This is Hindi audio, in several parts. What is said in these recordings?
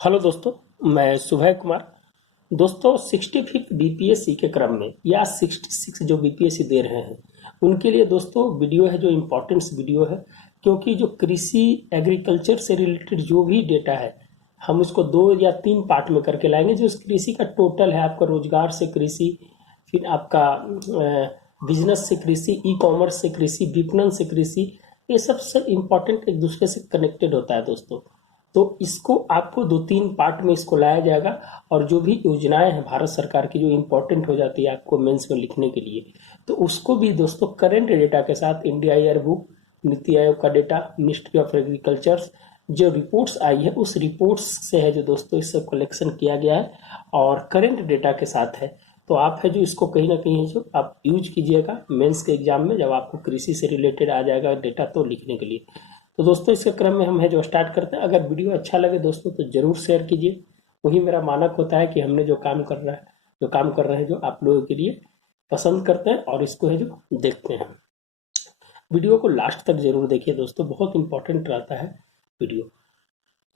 हेलो दोस्तों, मैं सुभय कुमार। दोस्तों, 65 बीपीएससी के क्रम में या 66 जो बीपीएससी दे रहे हैं उनके लिए दोस्तों वीडियो है जो इम्पोर्टेंस वीडियो है। क्योंकि जो कृषि एग्रीकल्चर से रिलेटेड जो भी डेटा है हम उसको 2 या 3 पार्ट में करके लाएंगे। जो उस कृषि का टोटल है, आपका रोजगार से कृषि, फिर आपका बिजनेस से कृषि, ई कॉमर्स से कृषि, विपणन से कृषि, ये सब इम्पोर्टेंट एक दूसरे से कनेक्टेड होता है दोस्तों। तो इसको आपको 2-3 पार्ट में इसको लाया जाएगा। और जो भी योजनाएं हैं भारत सरकार की जो इम्पोर्टेंट हो जाती है आपको मेंस में लिखने के लिए, तो उसको भी दोस्तों करंट डेटा के साथ India year book, NITI Aayog का डेटा, मिनिस्ट्री ऑफ एग्रीकल्चर जो रिपोर्ट्स आई है उस रिपोर्ट्स से है जो दोस्तों इस सब कलेक्शन किया गया है और करंट डेटा के साथ है। तो आप है जो इसको कहीं ना कहीं जो आप यूज कीजिएगा मेंस के एग्जाम में, जब आपको कृषि से रिलेटेड आ जाएगा डेटा तो लिखने के लिए। तो दोस्तों इसके क्रम में हम है जो स्टार्ट करते हैं। अगर वीडियो अच्छा लगे दोस्तों तो जरूर शेयर कीजिए। वही मेरा मानक होता है कि हमने जो काम कर रहा है, जो काम कर रहे हैं, जो आप लोगों के लिए पसंद करते हैं और इसको है जो देखते हैं। वीडियो को लास्ट तक जरूर देखिए दोस्तों, बहुत इंपॉर्टेंट रहता है वीडियो।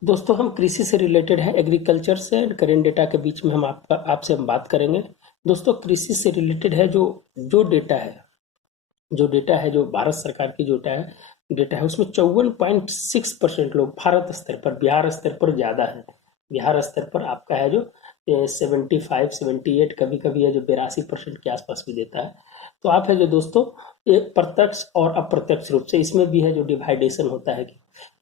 दोस्तों, हम कृषि से रिलेटेड है, एग्रीकल्चर से एंड करेंट डेटा के बीच में हम आपसे हम बात करेंगे। दोस्तों, कृषि से रिलेटेड है जो जो डेटा है, जो डेटा है जो भारत सरकार की जो डेटा है उसमें 54.6% लोग भारत स्तर पर, बिहार स्तर पर ज्यादा है। बिहार स्तर पर आपका है जो 75-78, कभी कभी है जो 82% के आसपास भी देता है। तो आप है जो दोस्तों एक प्रत्यक्ष और अप्रत्यक्ष रूप से इसमें भी है जो डिवाइडेशन होता है।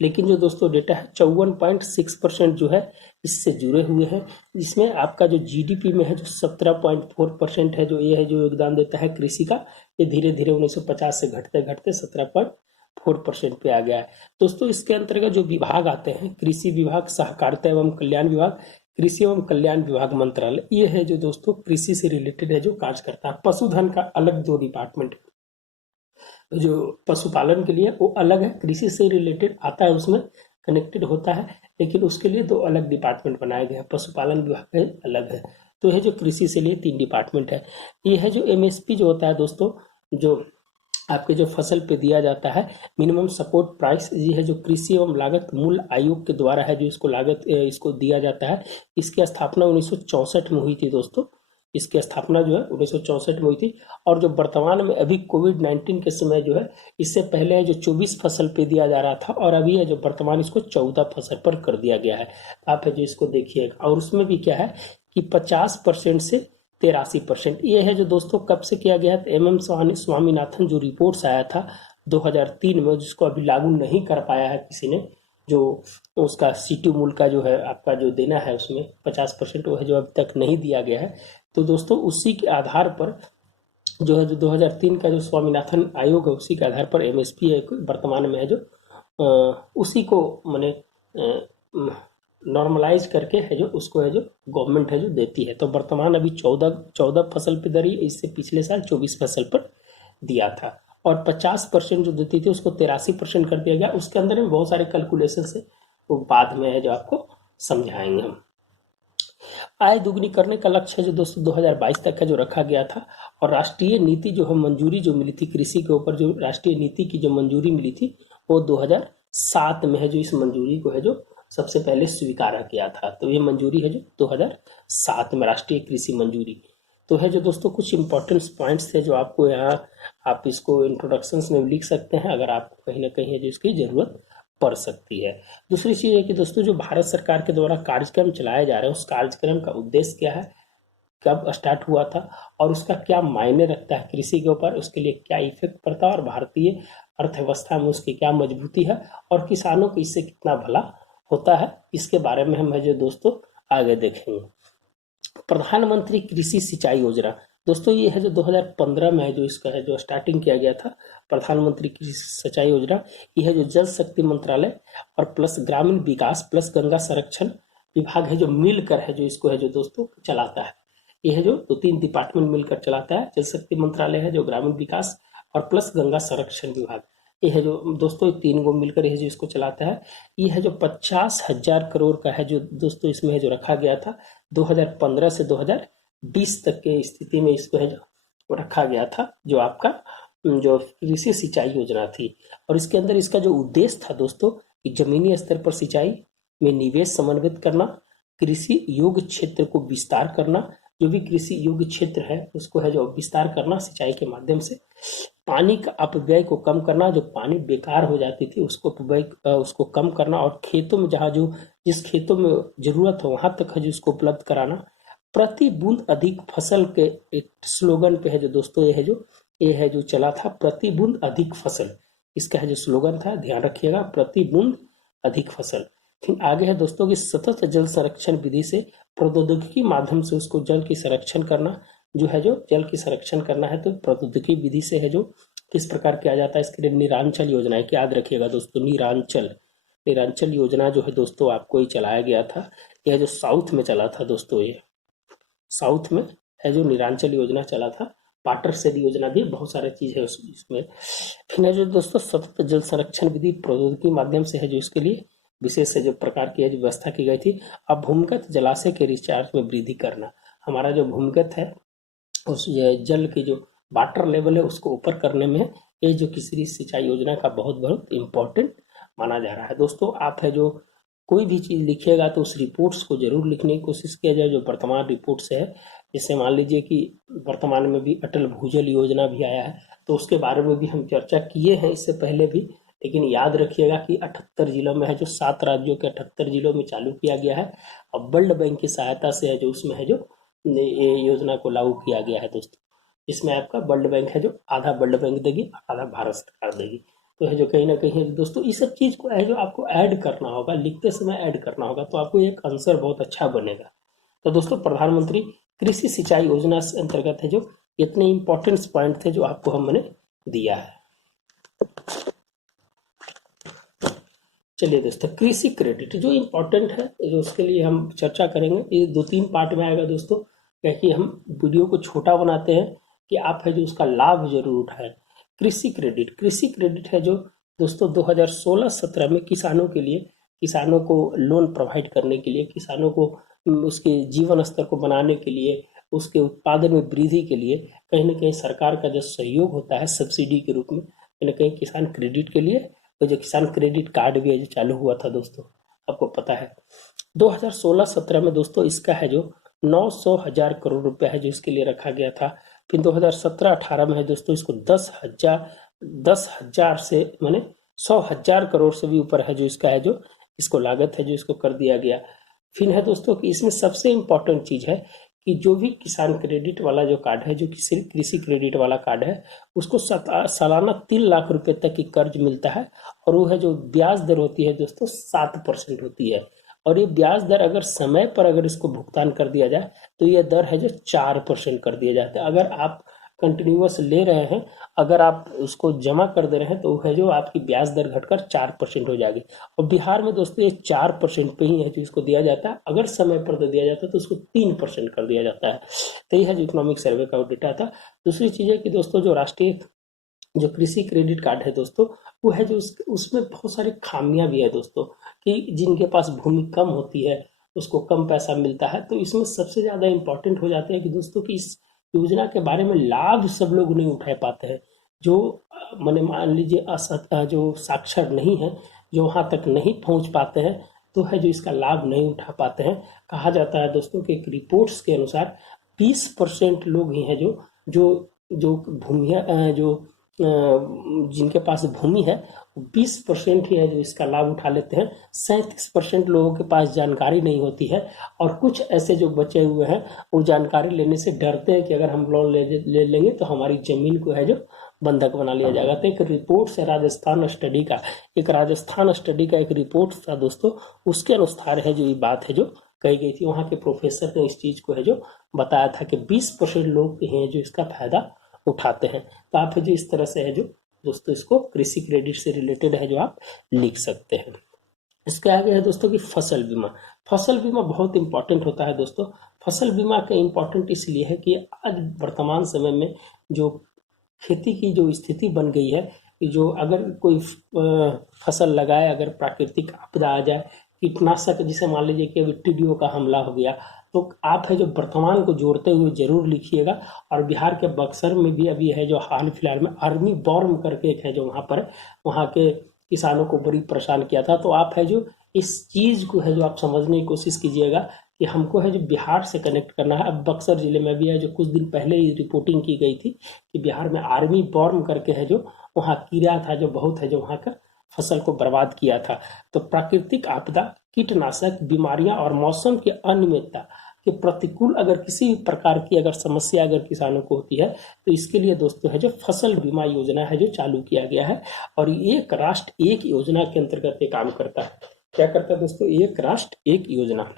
लेकिन जो दोस्तों डेटा है 54.6% जो है इससे जुड़े हुए हैं। इसमें आपका जो जीडीपी में है जो 17.4% है, जो ये है जो योगदान देता है कृषि का। ये धीरे धीरे 1950 से घटते घटते 17.4% पे आ गया है। दोस्तों, इसके अंतर्गत जो विभाग आते हैं, कृषि विभाग, सहकारिता एवं कल्याण विभाग, कृषि एवं कल्याण विभाग मंत्रालय, ये है जो दोस्तों कृषि से रिलेटेड है जो कार्य करता है। पशुधन का अलग जो डिपार्टमेंट जो पशुपालन के लिए वो अलग है, कृषि से रिलेटेड आता है, उसमें कनेक्टेड होता है, लेकिन उसके लिए 2 अलग डिपार्टमेंट बनाए गए हैं। पशुपालन विभाग है अलग है। तो ये जो कृषि से लिए 3 डिपार्टमेंट है। ये है जो एमएसपी जो होता है दोस्तों, जो आपके जो फसल पे दिया जाता है, मिनिमम सपोर्ट प्राइस, ये है जो कृषि एवं लागत मूल्य आयोग के द्वारा है जो इसको लागत इसको दिया जाता है। इसकी स्थापना 1964 में हुई थी दोस्तों। इसकी स्थापना जो है 1964 में हुई थी। और जो वर्तमान में अभी कोविड-19 के समय जो है, इससे पहले है जो 24 फसल पे दिया जा रहा था और अभी है जो वर्तमान इसको 14 फसल पर कर दिया गया है। आप है जो इसको देखिएगा। और उसमें भी क्या है कि 50% से 83%, ये है जो दोस्तों कब से किया गया है, तो एम स्वामीनाथन जो रिपोर्ट्स आया था 2003 में, जिसको अभी लागू नहीं कर पाया है किसी ने, जो उसका सीटू मूल का जो है आपका जो देना है उसमें 50% वो है जो अभी तक नहीं दिया गया है। तो दोस्तों उसी के आधार पर जो है जो 2003 का जो स्वामीनाथन आयोग है उसी के आधार पर एमएसपी है वर्तमान में है जो उसी को मैंने नॉर्मलाइज करके है जो उसको है जो गवर्नमेंट है जो देती है। तो वर्तमान अभी 14 फसल पे दरी है, इससे पिछले साल 24 फसल पर दिया था। और 50% जो देती थी उसको 83% कर दिया गया। उसके अंदर में बहुत सारे कैलकुलेशन है, वो बाद में है जो आपको समझाएंगे हम। आय दुगनी करने का लक्ष्य है जो दोस्तों 2022 तक है जो रखा गया था। और राष्ट्रीय नीति जो हम मंजूरी जो मिली थी कृषि के ऊपर, जो राष्ट्रीय नीति की जो मंजूरी मिली थी वो 2007 में है जो इस मंजूरी को है जो सबसे पहले स्वीकारा किया था। तो ये मंजूरी है जो 2007 में राष्ट्रीय कृषि मंजूरी। तो है जो दोस्तों कुछ इंपॉर्टेंट पॉइंट्स है जो आपको यहाँ आप इसको इंट्रोडक्शन में लिख सकते हैं अगर आपको कहीं ना कहीं है जो इसकी जरूरत पड़ सकती है। दूसरी चीज है कि दोस्तों जो भारत सरकार के द्वारा कार्यक्रम चलाए जा रहे हैं उस कार्यक्रम का उद्देश्य क्या है, कब स्टार्ट हुआ था और उसका क्या मायने रखता है कृषि के ऊपर, उसके लिए क्या इफेक्ट पड़ता है और भारतीय अर्थव्यवस्था में उसकी क्या मजबूती है और किसानों को इससे कितना भला होता है, इसके बारे में हम है जो दोस्तों आगे देखेंगे। प्रधानमंत्री कृषि सिंचाई योजना दोस्तों, ये है जो 2015 में है जो इसका है जो स्टार्टिंग किया गया था। प्रधानमंत्री कृषि सिंचाई योजना ये है जो जल शक्ति मंत्रालय और प्लस ग्रामीण विकास प्लस गंगा संरक्षण विभाग है जो मिलकर है जो इसको है जो दोस्तों चलाता है। ये है जो 2-3 डिपार्टमेंट मिलकर चलाता है। जल शक्ति मंत्रालय है जो ग्रामीण विकास और प्लस गंगा संरक्षण विभाग, ये है जो दोस्तों 3 को मिलकर ये जो इसको चलाता है। ये है जो 50,000 करोड़ का है जो दोस्तों इसमें है जो रखा गया था 2015 से 2020 तक के स्थिति में इसको है जो रखा गया था, जो आपका जो कृषि सिंचाई योजना थी। और इसके अंदर इसका जो उद्देश्य था दोस्तों कि जमीनी स्तर पर सिंचाई में निवेश समन्वित करना, कृषि योग्य क्षेत्र को विस्तार करना, जो भी कृषि योग्य क्षेत्र है उसको है जो विस्तार करना सिंचाई के माध्यम से। पानी का अपव्यय को कम करना, जो पानी बेकार हो जाती थी उसको अपव्यय उसको कम करना, और खेतों में जहाँ जो जिस खेतों में जरूरत हो वहां तक है जो उसको उपलब्ध कराना। प्रति बूंद अधिक फसल के एक स्लोगन पे है जो दोस्तों ये है जो चला था, प्रति बूंद अधिक फसल, इसका है जो स्लोगन था, ध्यान रखिएगा, प्रति बूंद अधिक फसल। फिर आगे है दोस्तों कि सतत जल संरक्षण विधि से प्रौद्योगिकी के माध्यम से उसको जल की संरक्षण करना, जो है जो जल की संरक्षण करना है तो प्रौद्योगिकी विधि से है जो किस प्रकार किया जाता है, इसके लिए निरांचल योजना है, याद रखिएगा दोस्तों, निरांचल योजना जो है दोस्तों आपको ही चलाया गया था, यह जो साउथ में चला था दोस्तों, ये साउथ में है जो निरांचल योजना चला था। वाटर शेड योजना भी बहुत सारे चीज है इसमें। फिर है जो दोस्तों सतत जल संरक्षण विधि प्रौद्योगिकी माध्यम से है जो इसके लिए विशेष से जो प्रकार की जो व्यवस्था की गई थी। अब भूमिगत जलाशय के रिचार्ज में वृद्धि करना, हमारा जो भूमिगत है उस जल की जो वाटर लेवल है उसको ऊपर करने में ये जो किसी सिंचाई योजना का बहुत बहुत इम्पोर्टेंट माना जा रहा है। दोस्तों आप है जो कोई भी चीज लिखिएगा तो उस रिपोर्ट्स को जरूर लिखने की कोशिश किया जाए जो वर्तमान रिपोर्ट से है। जैसे मान लीजिए कि वर्तमान में भी अटल भूजल योजना भी आया है, तो उसके बारे में भी हम चर्चा किए हैं इससे पहले भी, लेकिन याद रखिएगा कि 78 जिलों में है जो 7 राज्यों के 78 जिलों में चालू किया गया है। अब वर्ल्ड बैंक की सहायता से है जो उसमें है जो ये योजना को लागू किया गया है दोस्तों। इसमें आपका वर्ल्ड बैंक है जो आधा वर्ल्ड बैंक देगी, आधा भारत सरकार देगी, तो है जो कहीं ना कहीं दोस्तों इस सब चीज को है जो आपको ऐड करना होगा, लिखते समय ऐड करना होगा, तो आपको एक आंसर बहुत अच्छा बनेगा। तो दोस्तों प्रधानमंत्री कृषि सिंचाई योजना से अंतर्गत है जो इतने इंपॉर्टेंट पॉइंट थे जो आपको हमने दिया है। चलिए दोस्तों कृषि क्रेडिट जो इम्पोर्टेंट है जो उसके लिए हम चर्चा करेंगे, ये 2-3 पार्ट में आएगा दोस्तों, क्योंकि हम वीडियो को छोटा बनाते हैं कि आप है जो उसका लाभ जरूर उठाएं। कृषि क्रेडिट है जो दोस्तों 2016-17 में किसानों के लिए, किसानों को लोन प्रोवाइड करने के लिए, किसानों को उसके जीवन स्तर को बनाने के लिए, उसके उत्पादन में वृद्धि के लिए कहीं ना कहीं सरकार का जो सहयोग होता है सब्सिडी के रूप में, कहीं ना कहीं किसान क्रेडिट के लिए, तो जो किसान क्रेडिट कार्ड भी है जो चालू हुआ था दोस्तों, आपको पता है 2016-17 में दोस्तों इसका है जो 900 हजार करोड़ रुपया है जो इसके लिए रखा गया था। फिर 2017-18 में है दोस्तों इसको 10,000 से माने 100,000 करोड़ से भी ऊपर है जो इसका है जो इसको लागत है जो इसको कर दिया गया। फिर है दोस्तों कि इसमें सबसे इम्पोर्टेंट चीज है कि जो भी किसान क्रेडिट वाला जो कार्ड है, जो सिर्फ कृषि क्रेडिट वाला कार्ड है, उसको सालाना 3 लाख रुपए तक की कर्ज मिलता है, और वो है जो ब्याज दर होती है दोस्तों 7% होती है, और ये ब्याज दर अगर समय पर अगर इसको भुगतान कर दिया जाए तो ये दर है जो 4% कर दिया जाता है। अगर आप कंटिन्यूअस ले रहे हैं, अगर आप उसको जमा कर दे रहे हैं तो है जो आपकी ब्याज दर घटकर 4% हो जाएगी। और बिहार में दोस्तों ये 4% पे ही है जो इसको दिया जाता है, अगर समय पर दे दिया जाता है तो उसको 3% कर दिया जाता है। तो ये है जो इकोनॉमिक सर्वे का डेटा था। दूसरी चीज है कि दोस्तों जो राष्ट्रीय जो कृषि क्रेडिट कार्ड है दोस्तों, वो है जो उसमें बहुत सारी खामियां भी है दोस्तों, कि जिनके पास भूमि कम होती है उसको कम पैसा मिलता है। तो इसमें सबसे ज्यादा इम्पोर्टेंट हो जाता है कि दोस्तों की इस योजना के बारे में लाभ सब लोग नहीं उठा पाते हैं। जो मैंने मान लीजिए जो साक्षर नहीं है, जो वहां तक नहीं पहुंच पाते हैं, तो है जो इसका लाभ नहीं उठा पाते हैं। कहा जाता है दोस्तों कि एक रिपोर्ट्स के अनुसार 20% लोग ही हैं जो जो जो भूमिया जो जिनके पास भूमि है 20% ही है जो इसका लाभ उठा लेते हैं। 37% लोगों के पास जानकारी नहीं होती है, और कुछ ऐसे जो बचे हुए हैं वो जानकारी लेने से डरते हैं कि अगर हम लोन ले लेंगे तो हमारी जमीन को है जो बंधक बना लिया जाएगा। तो एक रिपोर्ट से राजस्थान स्टडी का एक रिपोर्ट था दोस्तों, उसके अनुसार है जो ये बात है जो कही गई थी। वहाँ के प्रोफेसर ने इस चीज को है जो बताया था कि 20% लोग हैं जो इसका फायदा उठाते हैं। तो आप जो इस तरह से है जो दोस्तों इसको कृषि क्रेडिट से रिलेटेड है जो आप लिख सकते हैं। इसके आगे है दोस्तों कि फसल बीमा बहुत इंपॉर्टेंट होता है दोस्तों। फसल बीमा का इंपॉर्टेंट इसलिए है कि आज वर्तमान समय में जो खेती की जो स्थिति बन गई है, जो अगर कोई फसल लगाए, अगर प्राकृतिक आपदा आ जाए, कीटनाशक जिसे मान लीजिए कि अभी टिड्डियों का हमला हो गया, तो आप है जो वर्तमान को जोड़ते हुए जरूर लिखिएगा। और बिहार के बक्सर में भी अभी है जो हाल फिलहाल में आर्मी बॉर्म करके एक है जो वहाँ के किसानों को बड़ी परेशान किया था। तो आप है जो इस चीज को है जो आप समझने की कोशिश कीजिएगा कि हमको है जो बिहार से कनेक्ट करना है। अब बक्सर जिले में भी है जो कुछ दिन पहले ही रिपोर्टिंग की गई थी कि बिहार में आर्मी बॉर्म करके है जो वहाँ कीड़ा था जो बहुत है जो वहाँ का फसल को बर्बाद किया था। तो प्राकृतिक आपदा, कीटनाशक, बीमारियां और मौसम की अनियमितता के प्रतिकूल अगर किसी भी प्रकार की अगर समस्या अगर किसानों को होती है तो इसके लिए दोस्तों है जो फसल बीमा योजना है जो चालू किया गया है। और एक राष्ट्र एक योजना के अंतर्गत ये काम करता है। क्या करता है दोस्तों? एक राष्ट्र एक योजना।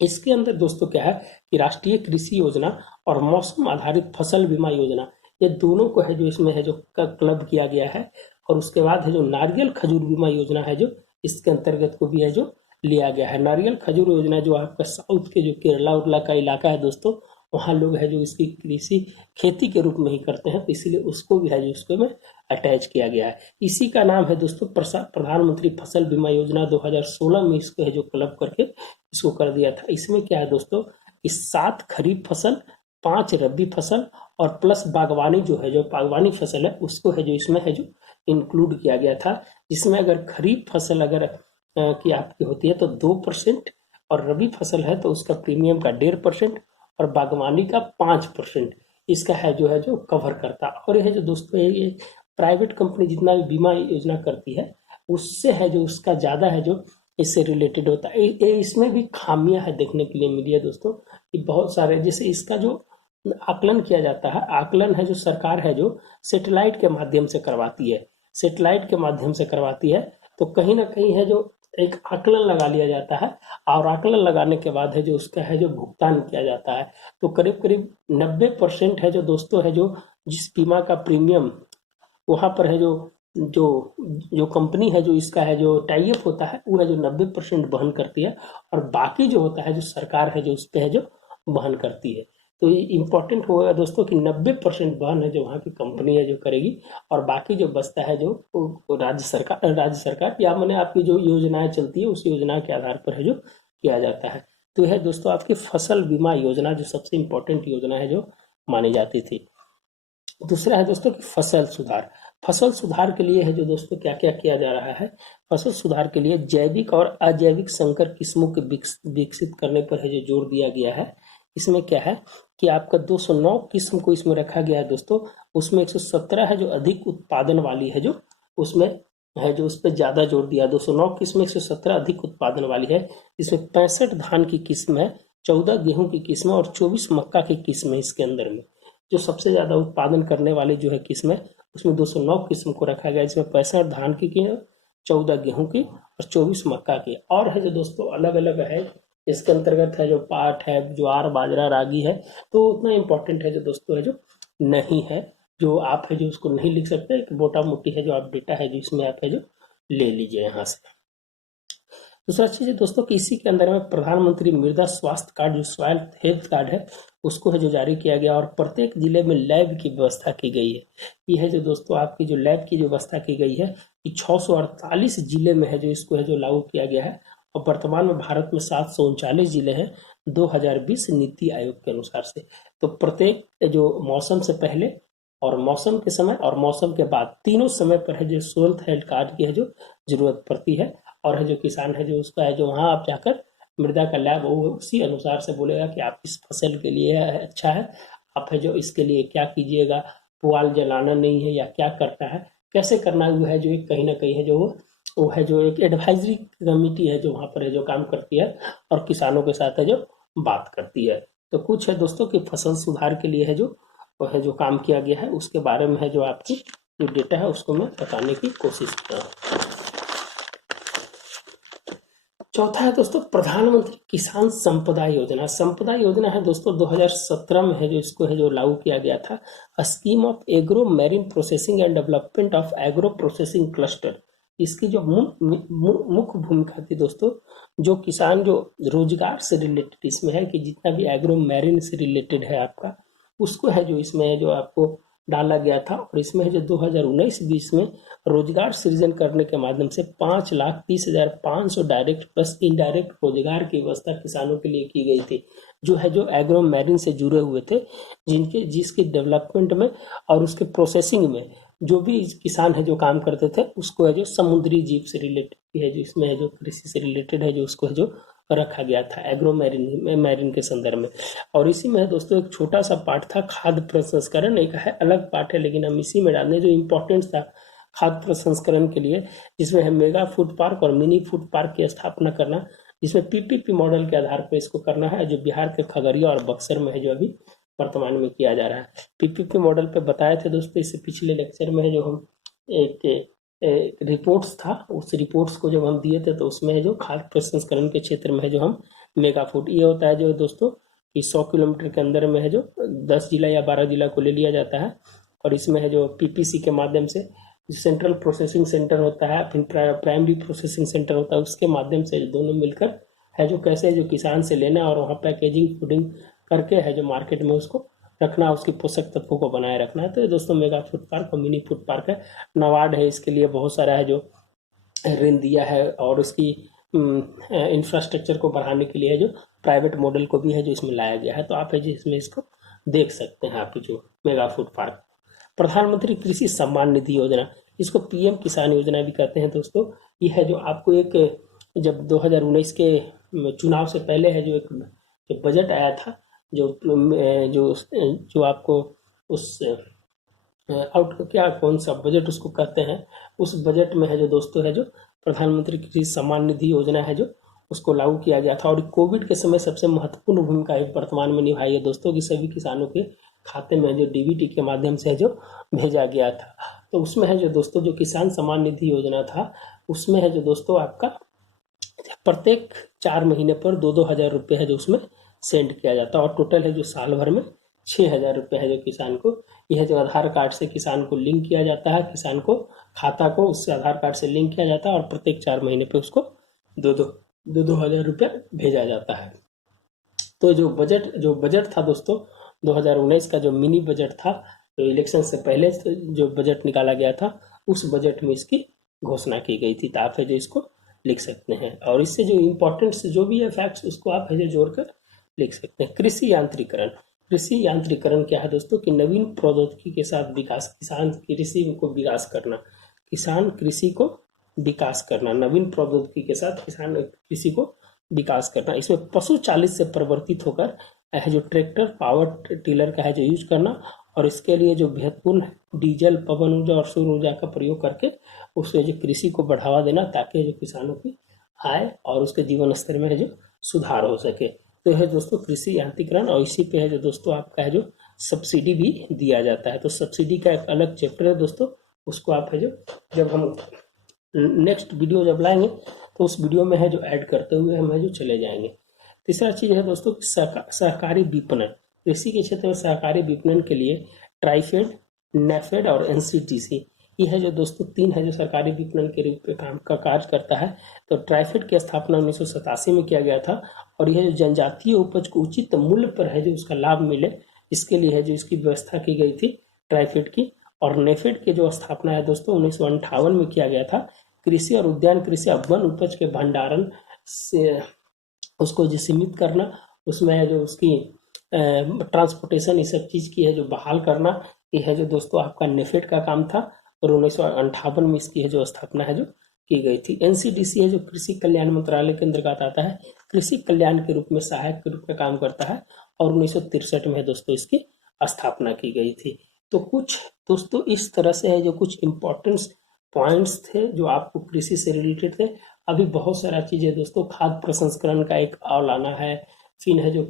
इसके अंदर दोस्तों क्या है कि राष्ट्रीय कृषि योजना और मौसम आधारित फसल बीमा योजना, ये दोनों को है जो इसमें है जो क्लब किया गया है। और उसके बाद है जो नारियल खजूर बीमा योजना है जो इसके अंतर्गत को भी है जो लिया गया है। नारियल खजूर योजना जो आपका साउथ के जो केरला उरला का इलाका है दोस्तों, वहाँ लोग है जो इसकी कृषि खेती के रूप में ही करते हैं, तो इसीलिए उसको भी है जो उसको में अटैच किया गया है। इसी का नाम है दोस्तों प्रधानमंत्री फसल बीमा योजना। 2016 में इसको है जो क्लब करके इसको कर दिया था। इसमें क्या है दोस्तों कि 7 खरीफ फसल, 5 रबी फसल और प्लस बागवानी जो है जो बागवानी फसल है उसको है जो इसमें है जो इंक्लूड किया गया था। जिसमें अगर खरीफ फसल अगर की आपकी होती है तो 2% और रबी फसल है तो उसका प्रीमियम का 1.5% और बागवानी का 5% इसका है जो कवर करता। और यह जो दोस्तों ये प्राइवेट कंपनी जितना भी बीमा योजना करती है उससे है जो उसका ज़्यादा है जो इससे रिलेटेड होता है। इसमें भी खामियां है देखने के लिए मिली है दोस्तों कि बहुत सारे, जैसे इसका जो आकलन किया जाता है, आकलन है जो सरकार है जो सेटेलाइट के माध्यम से करवाती है। सेटेलाइट के माध्यम से करवाती है तो कहीं ना कहीं है जो एक आकलन लगा लिया जाता है और आकलन लगाने के बाद है जो उसका है जो भुगतान किया जाता है। तो करीब करीब 90% है जो दोस्तों है जो जिस बीमा का प्रीमियम वहाँ पर है जो जो जो कंपनी है जो इसका है जो टाई अप होता है वो है जो 90% वहन करती है और बाकी जो होता है जो सरकार है जो उस पर है जो वहन करती है। तो ये इम्पोर्टेंट होगा दोस्तों कि 90% वहन है जो वहाँ की कंपनी है जो करेगी और बाकी जो बचता है जो वो राज्य सरकार या मैंने आपकी जो योजनाएं चलती है उस योजना के आधार पर है जो किया जाता है। तो यह दोस्तों आपकी फसल बीमा योजना जो सबसे इम्पोर्टेंट योजना है जो मानी जाती थी। दूसरा है दोस्तों कि फसल सुधार। फसल सुधार के लिए है जो दोस्तों क्या क्या किया जा रहा है। फसल सुधार के लिए जैविक और अजैविक संकर किस्मों के विकसित करने पर है जो जोर दिया गया है। इसमें क्या है कि आपका 209 किस्म को इसमें रखा गया है दोस्तों। उसमें 117 है जो अधिक उत्पादन वाली है जो उसमें है जो उस पर ज्यादा जोर दिया। 209 किस्म 117 अधिक उत्पादन वाली है। इसमें 65 धान की किस्म है, 14 गेहूं की किस्म और 24 मक्का की किस्म है। इसके अंदर में जो सबसे ज्यादा उत्पादन करने वाली जो है किस्म है उसमें 209 किस्म को रखा गया। इसमें 65 धान की 14 गेहूं की और 24 मक्का की। और है जो दोस्तों अलग अलग है इसके अंतर्गत है जो पाट है, ज्वार, बाजरा, रागी है। तो उतना इम्पोर्टेंट है जो दोस्तों है जो नहीं है, जो आप है जो उसको नहीं लिख सकते। एक मोटा मोटी है जो आप डेटा है जो इसमें आप है जो ले लीजिए यहाँ से। दूसरा चीज है दोस्तों कि इसी के अंदर में प्रधानमंत्री मृदा स्वास्थ्य कार्ड जो सॉइल हेल्थ कार्ड है उसको है जो जारी किया गया और प्रत्येक जिले में लैब की व्यवस्था की गई है। ये है जो दोस्तों आपकी जो लैब की जो व्यवस्था की गई है कि 648 जिले में है जो इसको है जो लागू किया गया है। और वर्तमान में भारत में 739 जिले हैं 2020 नीति आयोग के अनुसार से। तो प्रत्येक जो मौसम से पहले और मौसम के समय और मौसम के बाद तीनों समय पर है जो हेल्थ कार्ड की है जो जरूरत पड़ती है। और है जो किसान है जो उसका है जो वहाँ आप जाकर मृदा का लैब वो उसी अनुसार से बोलेगा कि आप इस फसल के लिए अच्छा है, आप है जो इसके लिए क्या कीजिएगा, पुआल जलाना नहीं है या क्या करना है, कैसे करना है। वो है जो एक कहीं ना कहीं है जो वो है जो एक एडवाइजरी कमेटी है जो वहाँ पर है जो काम करती है और किसानों के साथ है जो बात करती है। तो कुछ है दोस्तों कि फसल सुधार के लिए है जो वो है जो काम किया गया है उसके बारे में है जो आपकी जो डेटा है उसको मैं बताने की कोशिश कर रहा हूँ। चौथा है दोस्तों प्रधानमंत्री किसान संपदा योजना। संपदा योजना है दोस्तों 2017 में है जो इसको है जो लागू किया गया था। Scheme of agro marine processing and development of agro processing cluster. इसकी जो मुख्य भूमिका थी दोस्तों, जो किसान जो रोजगार से रिलेटेड इसमें है कि जितना भी एग्रो मैरीन से रिलेटेड है आपका उसको है जो इसमें है जो आपको डाला गया था। और इसमें है जो 2019-20 में रोजगार सृजन करने के माध्यम से 5,30,500 डायरेक्ट प्लस इनडायरेक्ट रोजगार की व्यवस्था किसानों के लिए की गई थी, जो है जो एग्रो मैरीन से जुड़े हुए थे, जिसके डेवलपमेंट में और उसके प्रोसेसिंग में जो भी किसान है जो काम करते थे उसको है जो समुद्री जीव से रिलेटेड है जो इसमें है जो कृषि से रिलेटेड है जो उसको है जो रखा गया था एग्रो मैरिन के संदर्भ में। और इसी में है दोस्तों एक छोटा सा पार्ट था खाद्य प्रसंस्करण, एक है अलग पार्ट है लेकिन हम इसी में डालने जो इम्पोर्टेंट था खाद्य प्रसंस्करण के लिए, जिसमें है मेगा फूड पार्क और मिनी फूड पार्क की स्थापना करना, जिसमें पीपीपी मॉडल के आधार पर इसको करना है, जो बिहार के खगड़िया और बक्सर में है जो अभी वर्तमान में किया जा रहा है। पीपीपी मॉडल पे बताए थे दोस्तों इससे पिछले लेक्चर में है जो हम एक रिपोर्ट्स था, उस रिपोर्ट्स को जब हम दिए थे तो उसमें है जो खाद्य प्रसंस्करण के क्षेत्र में है जो हम मेगा फूड, ये होता है जो दोस्तों कि 100 किलोमीटर के अंदर में है जो 10 जिला या 12 जिला को ले लिया जाता है, और इसमें है जो पीपीसी के माध्यम से सेंट्रल प्रोसेसिंग सेंटर होता है, फिर प्राइमरी प्रोसेसिंग सेंटर होता है, उसके माध्यम से दोनों मिलकर है जो कैसे जो किसान से लेना और वहाँ पैकेजिंग फूडिंग करके है जो मार्केट में उसको रखना, उसकी पोषक तत्वों को बनाए रखना है। तो ये दोस्तों मेगा फूड पार्क और मिनी फूड पार्क है। नबार्ड है इसके लिए बहुत सारा है जो ऋण दिया है, और उसकी इंफ्रास्ट्रक्चर को बढ़ाने के लिए जो प्राइवेट मॉडल को भी है जो इसमें लाया गया है। तो आप है जो इसमें इसको देख सकते हैं आप जो मेगा फूड पार्क। प्रधानमंत्री कृषि सम्मान निधि योजना, इसको पीएम किसान योजना भी कहते हैं दोस्तों। ये है जो आपको एक जब 2019 के चुनाव से पहले है जो एक जो बजट आया था, जो जो जो आपको उस आउट क्या कौन सा बजट उसको कहते हैं, उस बजट में है जो दोस्तों है जो प्रधानमंत्री कृषि सम्मान निधि योजना है जो उसको लागू किया गया था। और कोविड के समय सबसे महत्वपूर्ण भूमिका वर्तमान में निभाई है दोस्तों कि सभी किसानों के खाते में जो डीबीटी के माध्यम से जो भेजा गया था। तो उसमें है जो दोस्तों जो किसान सम्मान निधि योजना था, उसमें है जो दोस्तों आपका प्रत्येक 4 महीने पर 2-2 हज़ार रुपये है जो उसमें सेंड किया जाता है, और टोटल है जो साल भर में 6,000 रुपये है जो किसान को, यह जो आधार कार्ड से किसान को लिंक किया जाता है, किसान को खाता को उससे आधार कार्ड से लिंक किया जाता है, और प्रत्येक 4 महीने पे उसको 2-2 हज़ार रुपया भेजा जाता है। तो जो बजट था दोस्तों 2019 का जो मिनी बजट था, जो इलेक्शन से पहले जो बजट निकाला गया था, उस बजट में इसकी घोषणा की गई थी। तो आप है जो इसको लिख सकते हैं, और इससे जो इम्पोर्टेंट्स जो भी है फैक्ट्स उसको आप है जो जोड़कर लिख सकते हैं। कृषि यांत्रिकरण, कृषि यांत्रिकरण क्या है दोस्तों कि नवीन प्रौद्योगिकी के साथ विकास, किसान कृषि को विकास करना, किसान कृषि को विकास करना, नवीन प्रौद्योगिकी के साथ किसान कृषि को विकास करना। इसमें पशु चालित से परिवर्तित होकर है जो ट्रैक्टर पावर टिलर का है जो यूज करना, और इसके लिए जो महत्वपूर्ण डीजल पवन ऊर्जा और सौर ऊर्जा का प्रयोग करके उससे जो कृषि को बढ़ावा देना, ताकि जो किसानों की आय और उसके जीवन स्तर में है जो सुधार हो सके। तो है दोस्तों कृषि यांत्रिकरण, और इसी पे है जो दोस्तों आपका है जो सब्सिडी भी दिया जाता है। तो सब्सिडी का एक अलग चैप्टर है दोस्तों, उसको आप है जो जब हम नेक्स्ट वीडियो जब लाएंगे तो उस वीडियो में है जो ऐड करते हुए हम है जो चले जाएंगे। तीसरा चीज है दोस्तों सहकारी विपणन, कृषि के क्षेत्र में सहकारी विपणन के लिए ट्राइफेड, नेफेड और एनसीटीसी, ये है जो दोस्तों 3 है जो सरकारी विपणन के रूप में काम का कार्य करता है। तो ट्राइफेड की स्थापना 1987 में किया गया था, और यह जो जनजातीय उपज को उचित मूल्य पर है जो उसका लाभ मिले, इसके लिए है जो इसकी व्यवस्था की गई थी ट्राइफेड की। और नेफेड की जो स्थापना है दोस्तों 1958 में किया गया था। कृषि और उद्यान कृषि वन उपज के भंडारण से उसको जो सीमित करना, उसमें है जो उसकी ट्रांसपोर्टेशन, इस सब चीज़ की है जो बहाल करना, ये है जो दोस्तों आपका नेफेड का काम था। और 1958 में इसकी है जो स्थापना है जो की गई थी। एनसीडीसी है जो कृषि कल्याण मंत्रालय के अंतर्गत आता है, कृषि कल्याण के रूप में सहायक के रूप में काम करता है, और 1963 में दोस्तों इसकी स्थापना की गई थी। तो कुछ दोस्तों इस तरह से है जो कुछ इम्पोर्टेंट पॉइंट्स थे जो आपको कृषि से रिलेटेड थे। अभी बहुत सारा चीज़ है दोस्तों, खाद्य प्रसंस्करण का एक और लाना है, फिर है जो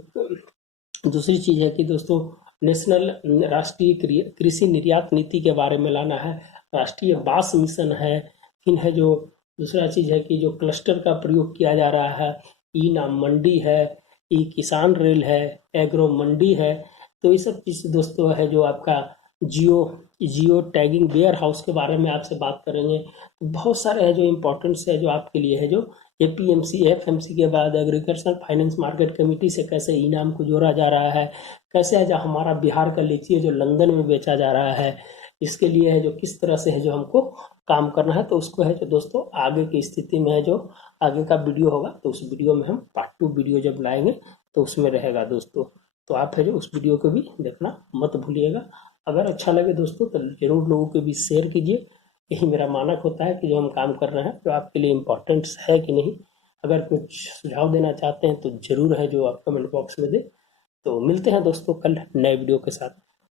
दूसरी चीज़ है कि दोस्तों नेशनल राष्ट्रीय कृषि निर्यात नीति के बारे में लाना है, राष्ट्रीय बांस मिशन है, फिर है जो दूसरा चीज़ है कि जो क्लस्टर का प्रयोग किया जा रहा है, ई नाम मंडी है, ई किसान रेल है, एग्रो मंडी है। तो ये सब चीज़ दोस्तों है जो आपका जियो टैगिंग वेयर हाउस के बारे में आपसे बात करेंगे। बहुत सारे है जो इम्पोर्टेंट्स है जो आपके लिए है जो एपीएमसी एफएमसी के बाद एग्रीकल्चर फाइनेंस मार्केट कमेटी से कैसे इनाम को जोड़ा जा रहा है, कैसे है जो हमारा बिहार का लीची है जो लंदन में बेचा जा रहा है, इसके लिए है जो किस तरह से है जो हमको काम करना है। तो उसको है जो दोस्तों आगे की स्थिति में है जो आगे का वीडियो होगा, तो उस वीडियो में हम पार्ट 2 वीडियो जब लाएंगे तो उसमें रहेगा दोस्तों। तो आप है जो उस वीडियो को भी देखना मत भूलिएगा। अगर अच्छा लगे दोस्तों तो जरूर लोगों के बीच शेयर कीजिए। यही मेरा मानक होता है कि जो हम काम कर रहे हैं जो आपके लिए इम्पोर्टेंट्स है कि नहीं, अगर कुछ सुझाव देना चाहते हैं तो जरूर है जो आप कमेंट बॉक्स में दे। तो मिलते हैं दोस्तों कल नए वीडियो के साथ।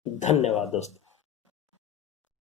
धन्यवाद दोस्तों।